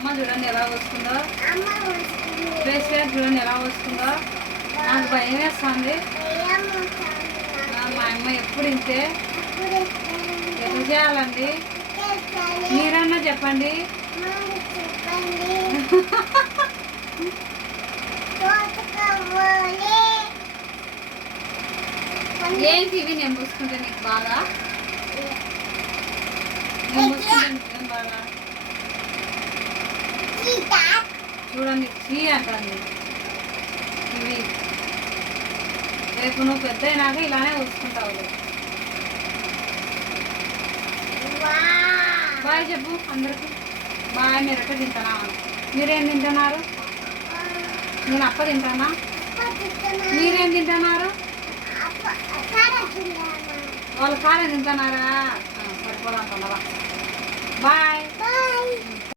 అమ్మ చూడండి ఎలా వస్తుందో, ఫేస్ చూడండి ఎలా వస్తుందో. నాకు భయం వేస్తుంది. మా అమ్మ ఎప్పుడు ఇంతే. ఎట్లా చేయాలండి మీరన్నా చెప్పండి. ఏంటి ఇవి నేను పూసుకుంటే నీకు బాగా? నేను పూసుకుంటే నీకేం బాగా? చూడండి చీ అంటుంది ఇవి. రేపు నువ్వు పెద్ద అయినాక ఇలానే పూసుకుంటావు. బాయ్ చెప్పు అందరికి. బాయ్. మీరు ఎట్లా తింటున్నా? మీరేం తింటున్నారు? నేను అప్ప తింటానా? మీరేం తింటున్నారు? వాళ్ళు కారం తింటున్నారా? సరిపోదా? బాయ్.